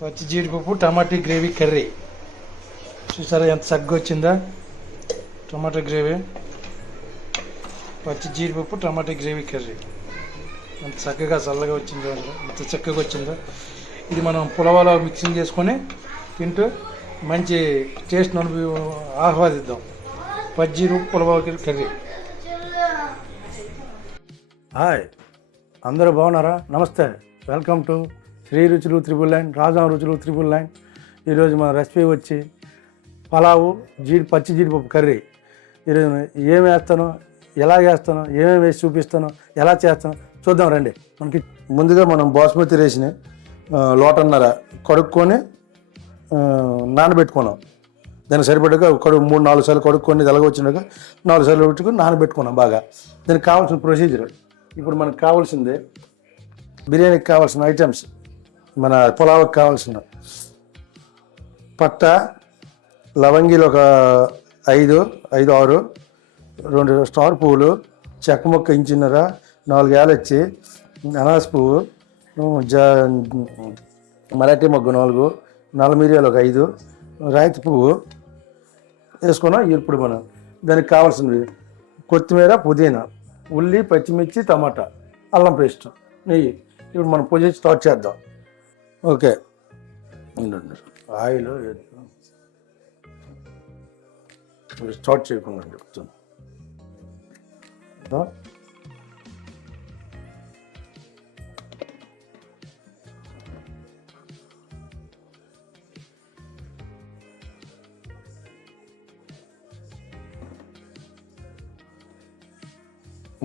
పచ్చి జీడిపప్పు టమాటా gravy curry. చూసారా ఎంత చక్కగా వచ్చిందా టమాటా గ్రేవీ. పచ్చి జీడిపప్పు టమాటా గ్రేవీ కర్రీ ఎంత చక్కగా చల్లగా వచ్చిందో, ఎంత చక్కగా వచ్చిందో. ఇది మనం పులావలో మిక్సింగ్ చేసుకొని తింటూ మంచి టేస్ట్ ఆస్వాదిద్దాం. పచ్చి జీడిపప్పు పులావ్ కర్రీ. హాయ్, అందరూ బాగున్నారా? నమస్తే, వెల్కమ్ టు శ్రీ రుచులు 999, రాజా రుచులు 999. ఈరోజు మన రెసిపీ వచ్చి పలావు పచ్చి జీడిపప్పు కర్రీ. ఈరోజు ఏం వేస్తానో, ఎలా వేస్తానో, ఏమేమి వేసి చూపిస్తానో, ఎలా చేస్తానో చూద్దాం రండి. మనకి ముందుగా మనం బాస్మతి రైస్ని లోటన్నర కడుక్కొని నానబెట్టుకున్నాం. దానికి సరిపడగా 3-4 సార్లు కడుక్కొని తెలగొచ్చినాక 4 సార్లు పెట్టుకొని నానబెట్టుకున్నాం బాగా. దానికి కావాల్సిన ప్రొసీజర్ ఇప్పుడు మనకు కావాల్సింది బిర్యానీకి కావాల్సిన ఐటమ్స్. మన పులావుకి కావాల్సిన పట్ట, లవంగీలు ఒక 5-6, 2 స్టార్ పువ్వులు, చెక్క ముక్క ఇంచున్నర, 4 యాలచ్చి, అనాస పువ్వు, మరాఠీ మొగ్గు 4, నల్ల మిరియాలు ఒక 5, రాయితీ పువ్వు వేసుకున్నాం. ఇప్పుడు మనం దానికి కావాల్సినవి కొత్తిమీర, పుదీనా, ఉల్లి, పచ్చిమిర్చి, టమాటా, అల్లం పేస్ట్, నెయ్యి. ఇప్పుడు మనం పూజ స్టార్ట్ చేద్దాం. ఓకే, ఆయిల్ స్టార్ట్ చేయకుండా చెప్తాను.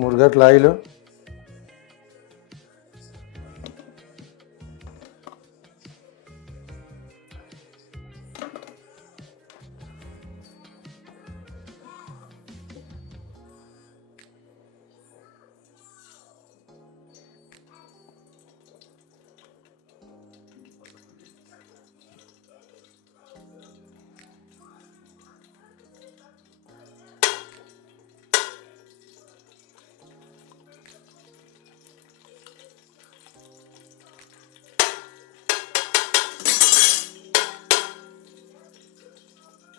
మూడు గంటల ఆయిల్,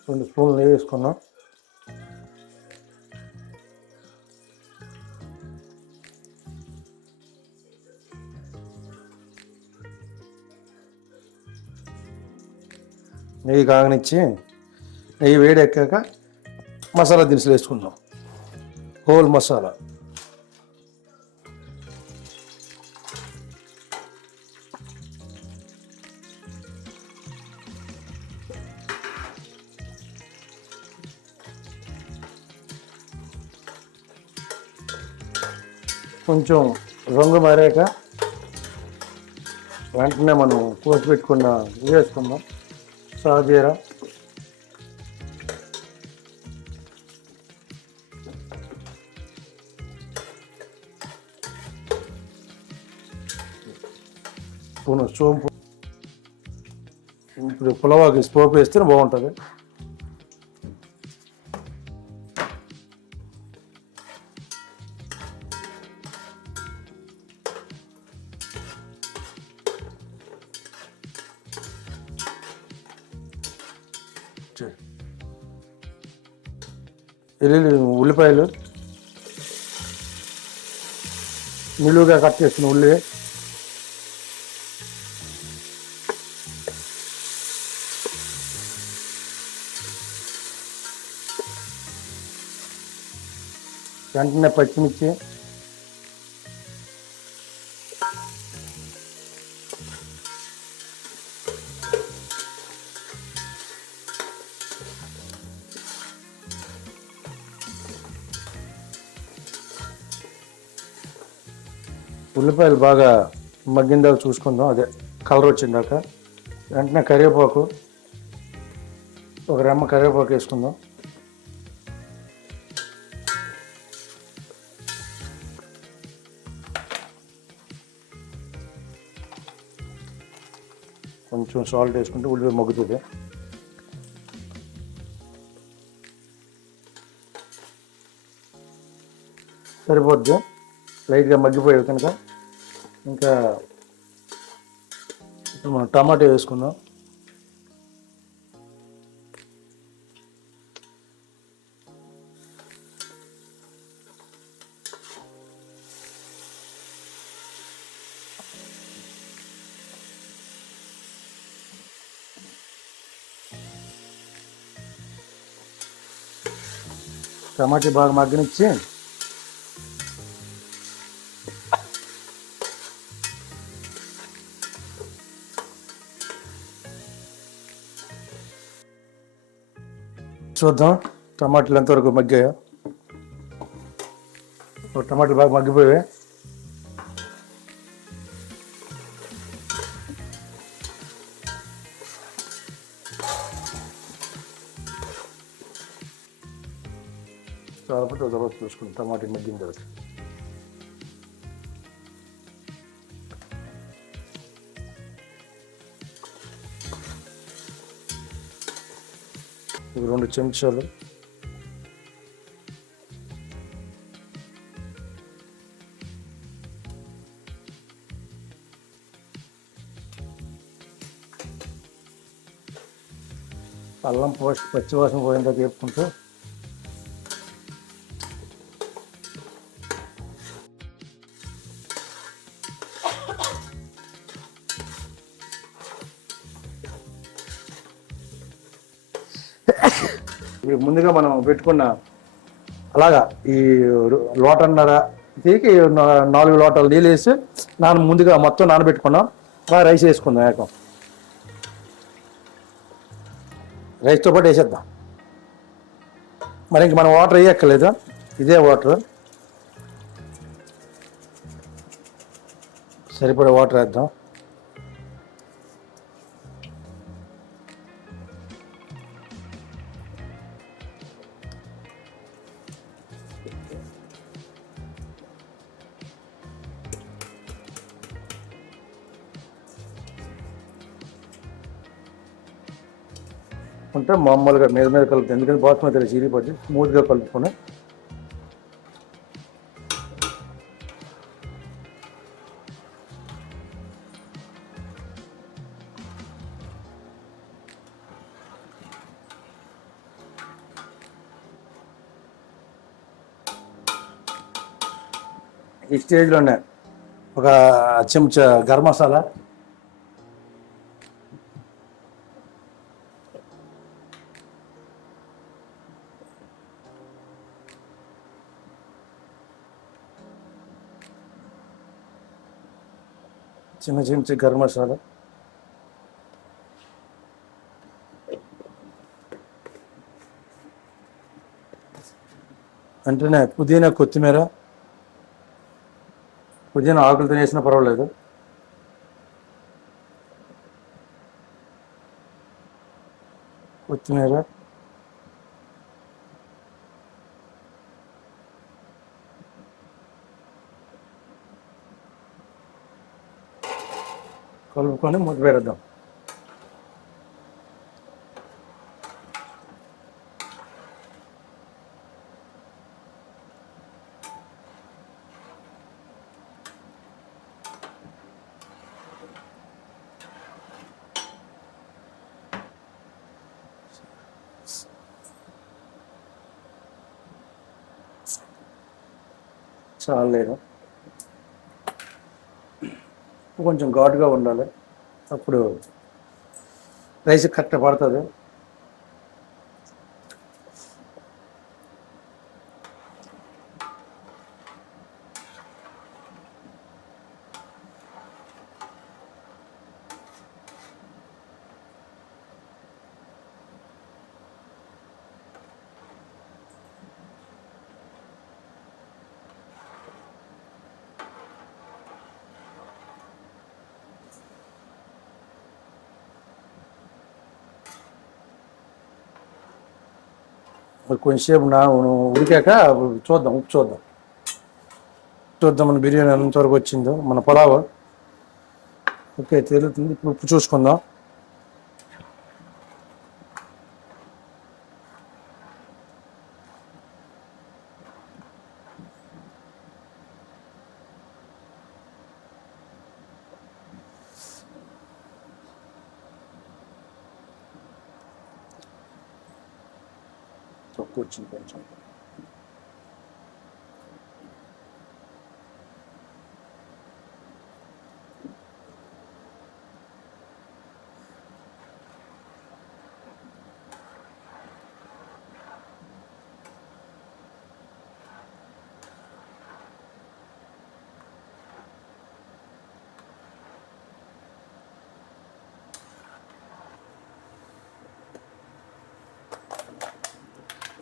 రెండు స్పూన్లు నెయ్యి వేసుకున్నాం. నెయ్యి కాగనిచ్చి నెయ్యి వేడెక్కాక మసాలా దినుసులు వేసుకుందాం. హోల్ మసాలా, కొంచెం రంగు మారాక వెంటనే మనం కోసి పెట్టుకున్న ఇది వేసుకుందాం. సాజీర, సోంపు. ఇప్పుడు పులావాకి పోపు వేస్తే బాగుంటుంది. ఉల్లిపాయలు నిలువుగా కట్ చేసిన ఉల్లి, వెంటనే పచ్చిమిర్చి, ఉల్లిపాయలు బాగా మగ్గిందాక చూసుకుందాం. అదే కలర్ వచ్చిందాక వెంటనే కరివేపాకు, ఒక రెమ్మ కరివేపాకు వేసుకుందాం. కొంచెం సాల్ట్ వేసుకుంటే ఉల్లిపాయ మగ్గుతుంది. సరిపోద్ది. లైట్గా మగ్గిపోయావు కనుక ఇంకా మనం టమాటా వేసుకుందాం. టమాటా బాగా మగ్గనిచ్చి చూద్దాం టమాటాలు ఎంతవరకు మగ్గాయో. టమాటాలు బాగా మగ్గిపోయాయి. చాలా తర్వాత చూసుకుంటాం టమాటా మగ్గిన తర్వాత. ఇవి 2 చెంచాలు అల్లం పచ్చివాసన పోయిన తర్వాత వేపుకుంటూ ముందుగా మనం పెట్టుకున్న అలాగా ఈ లోటన్నర తీకి 4 లోటాలు నీళ్ళు వేసి ముందుగా మొత్తం నానబెట్టుకున్నాం. రైస్ వేసుకుందాం. ఏకం రైస్తో పాటు వేసేద్దాం. మరి ఇంక మనం వాటర్ వేయక్కర్లేదు, ఇదే వాటర్ సరిపడే వాటర్ వేద్దాం. అంటే మామూలుగా మీద కలుపుతాం, ఎందుకంటే బాస్మతి చిరిగిపోతే స్మూత్గా కలుపుకొని ఈ స్టేజ్లోనే ఒక చెంచా గరం మసాలా, చిన్న చెంచా గరం మసాలా, వెంటనే పుదీనా, కొత్తిమీర, పుదీనా ఆకులతో వేసినా పర్వాలేదు. కొత్తిమీర, కలుపుకొని మూత పెడదాం. చాలేదు, కొంచెం ఘాటుగా ఉండాలి, అప్పుడు రైస్ కరెక్ట్ పడుతుంది. కొంచెంసేపు ఉడికాక చూద్దాం, ఉప్పు చూద్దాం మన బిర్యానీ ఎంతవరకు వచ్చిందో. మన పులావ్ ఓకే తెలుస్తుంది. ఇప్పుడు ఉప్పు చూసుకుందాం. ఎక్కువ వచ్చింది కొంచెం.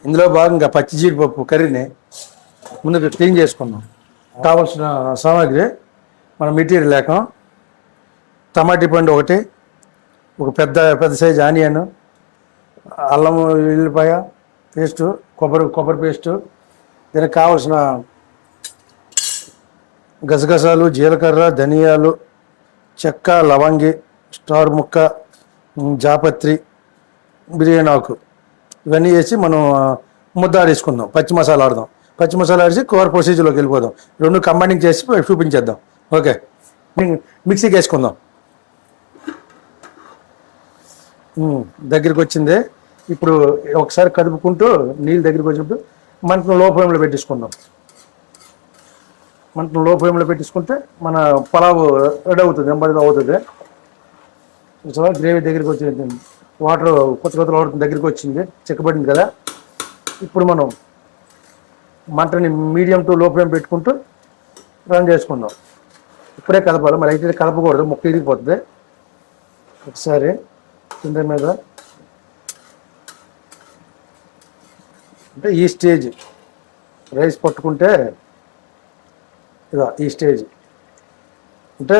ఇందులో భాగంగా పచ్చి జీడిపప్పు కర్రీని ముందుగా క్లీన్ చేసుకున్నాం. కావాల్సిన సామాగ్రి మన మెటీరియల్ లేక టమాటీ పండు ఒకటి, ఒక పెద్ద పెద్ద సైజు ఆనియన్, అల్లం ఎల్లిపాయ పేస్టు, కొబ్బరి పేస్టు, దీనికి కావాల్సిన గసగసాలు, జీలకర్ర, ధనియాలు, చెక్క, లవంగి, స్టార్ ముక్క, జాపత్రి, బిర్యానీ ఆకు, ఇవన్నీ వేసి మనం ముద్దాడేసుకుందాం. పచ్చి మసాలా ఆడదాం. పచ్చి మసాలా ఆడిసి కూర ప్రొసీజర్లోకి వెళ్ళిపోదాం. రెండు కంబైనింగ్ చేసి చూపించేద్దాం. ఓకే, మిక్సీకి వేసుకుందాం. దగ్గరికి వచ్చింది. ఇప్పుడు ఒకసారి కదుపుకుంటూ నీళ్ళు దగ్గరికి వచ్చినప్పుడు మంటను లో ఫ్లేమ్లో పెట్టేసుకుందాం. మంటను లో ఫ్లేమ్లో పెట్టేసుకుంటే మన పలావు రెడీ అవుతుంది, నెమ్మదిగా అవుతుంది. గ్రేవీ దగ్గరికి వచ్చింది, వాటర్ కొత్త వాటర్ దగ్గరికి వచ్చింది, చిక్కబడింది కదా. ఇప్పుడు మనం మంటని మీడియం టు లో ఫ్లేమ్ పెట్టుకుంటూ రన్ చేసుకుందాం. ఇప్పుడే కలపాలి, మరి అయితే కలపకూడదు, ముక్క ఇరిగిపోతుంది. ఒకసారి కింద మీద అంటే ఈ స్టేజ్ రైస్ పట్టుకుంటే ఇదా ఈ స్టేజ్ అంటే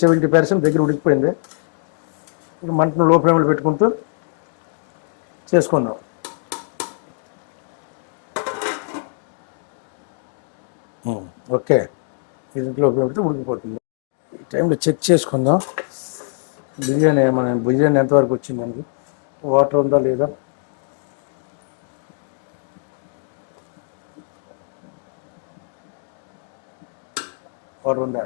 70% దగ్గర ఉడికిపోయింది. మంటను లో ఫ్లేమ్లో పెట్టుకుంటూ చేసుకుందాం. ఓకే, ఇది లో ఫ్లేమ్ పెడితే ఉడికిపోతుంది. ఈ టైంలో చెక్ చేసుకుందాం బిర్యానీ ఎంతవరకు వచ్చిందండి, వాటర్ ఉందా లేదా. వాటర్ ఉందా.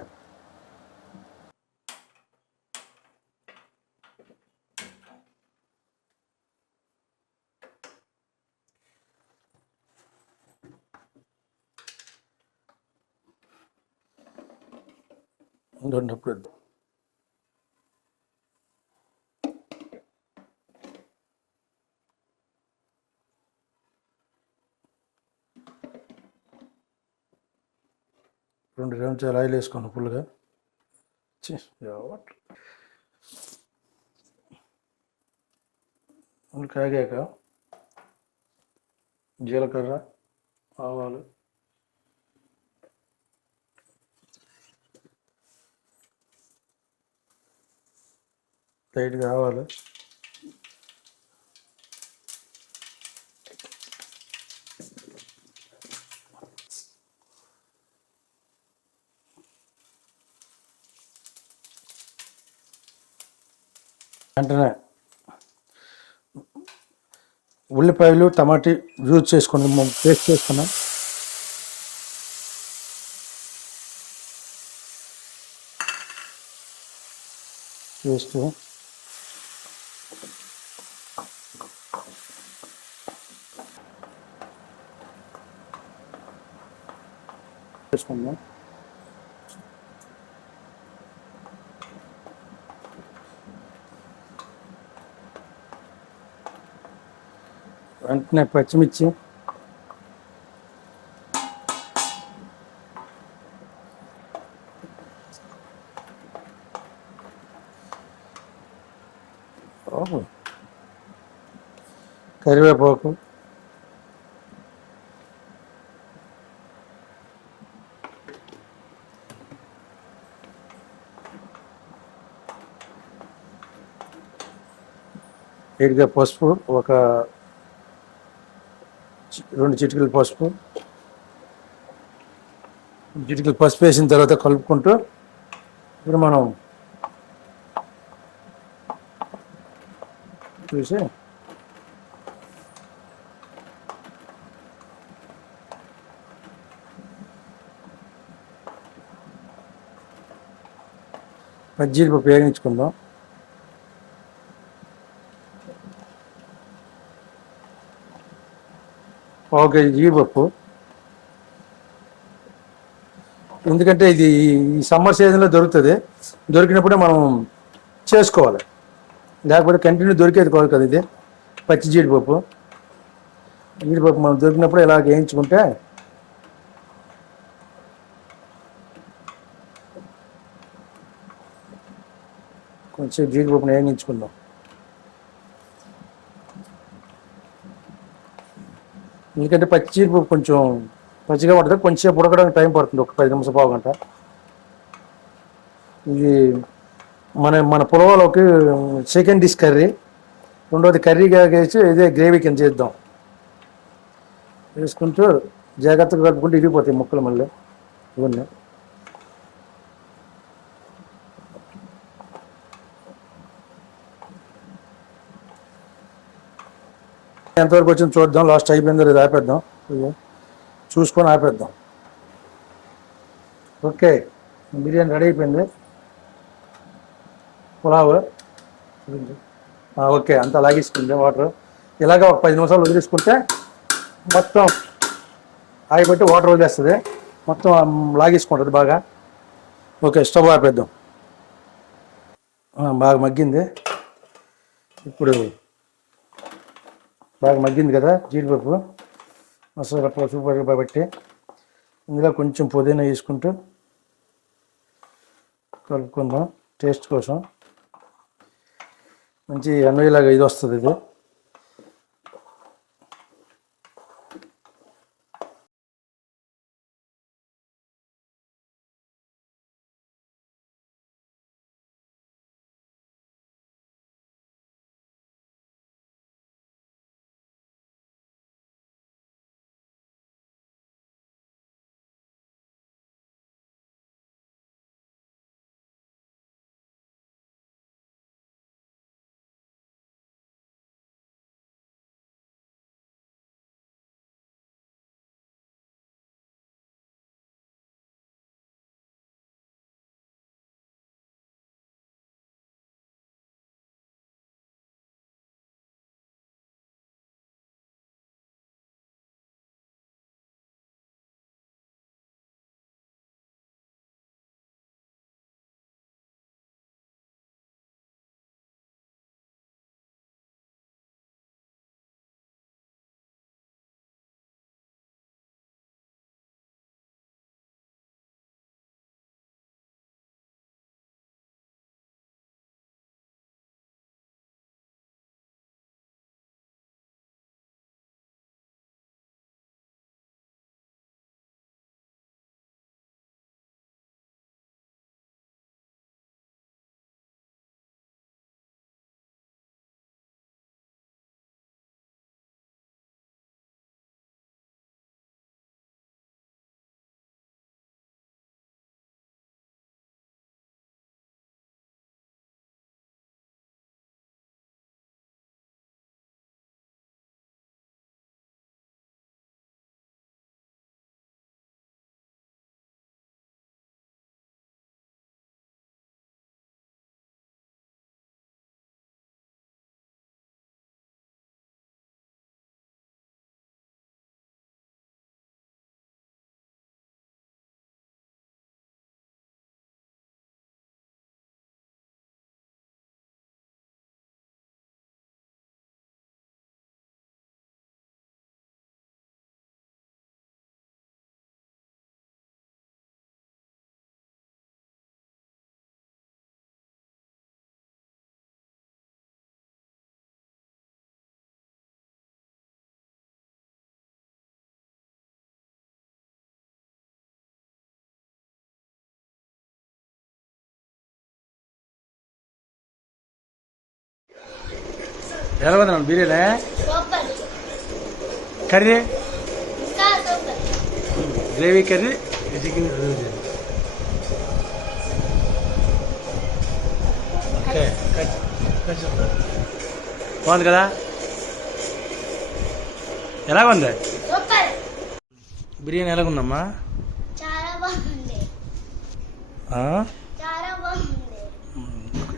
ఉన్నప్పుడు 2 చెంచాలు ఆయిల్ వేసుకోండి ఫుల్గా. కాగాక జీలకర్ర, ఆవాలు, లైట్గా ఆవాలు, వెంటనే ఉల్లిపాయలు, టమాటీ యూజ్ చేసుకుని పేస్ట్ చేసుకున్నాం. పేస్ట్ చేసుకుందాం. వెంటనే పచ్చిమిర్చి, కరివేపాకు, లైట్గా పసుపు, ఒక 2 చిటికలు పసుపు. చిటికలు పసుపు వేసిన తర్వాత కలుపుకుంటూ ఇప్పుడు మనం చూసి పచ్చిజీడిపప్పు వేగించుకుందాం. పావు కేజీ జీడిపప్పు. ఎందుకంటే ఇది ఈ సమ్మర్ సీజన్లో దొరుకుతుంది, దొరికినప్పుడే మనం చేసుకోవాలి, లేకపోతే కంటిన్యూ దొరికేది కాదు కదా. ఇది పచ్చి జీడిపప్పు మనం దొరికినప్పుడు ఇలా వేయించుకుంటే కొంచెం జీడిపప్పుని వేయించుకుందాం. ఎందుకంటే పచ్చి జీడిపప్పు కొంచెం పచ్చిగా పడుతుంది, కొంచెం ఉడకడానికి టైం పడుతుంది, ఒక 10 నిమిషం పావు గంట. ఇది మన పులవలోకి చికెన్ డిష్ కర్రీ, రెండోది కర్రీగా వేసి ఇదే గ్రేవీ కింద చేద్దాం. వేసుకుంటూ జాగ్రత్తగా కలుపుకుంటూ ఇరిగిపోతాయి ముక్కలు మళ్ళీ ఇవన్నీ. ఎంతవరకు వచ్చింది చూద్దాం, లాస్ట్ అయిపోయిందో ఇది ఆపేద్దాం, చూసుకొని ఆపేద్దాం. ఓకే, బిర్యానీ రెడీ అయిపోయింది. పులావ్ ఓకే, అంతా లాగేసుకుంది వాటర్. ఇలాగ ఒక 10 నిమిషాలు వదిలేసుకుంటే మొత్తం ఆగిపెట్టి వాటర్ వదిలేస్తుంది, మొత్తం లాగేసుకుంటుంది బాగా. ఓకే, స్టవ్ ఆపేద్దాం. బాగా మగ్గింది. ఇప్పుడు బాగా మగ్గింది కదా జీడిపప్పు, మసాలా సూపర్ బట్టి ఇందులో కొంచెం పుదీనా వేసుకుంటూ కలుపుకుందాం టేస్ట్ కోసం. మంచి అన్నయ్యలాగా ఇది వస్తుంది. ఇది ఎలా ఉంది biryani? Curry gravy curry chicken okay, బాగుంది కదా? ఎలాగుంది బిర్యానీ? ఎలాగుందమ్మా?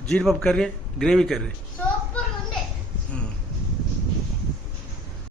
జీడిపప్పు కర్రీ, గ్రేవీ కర్రీ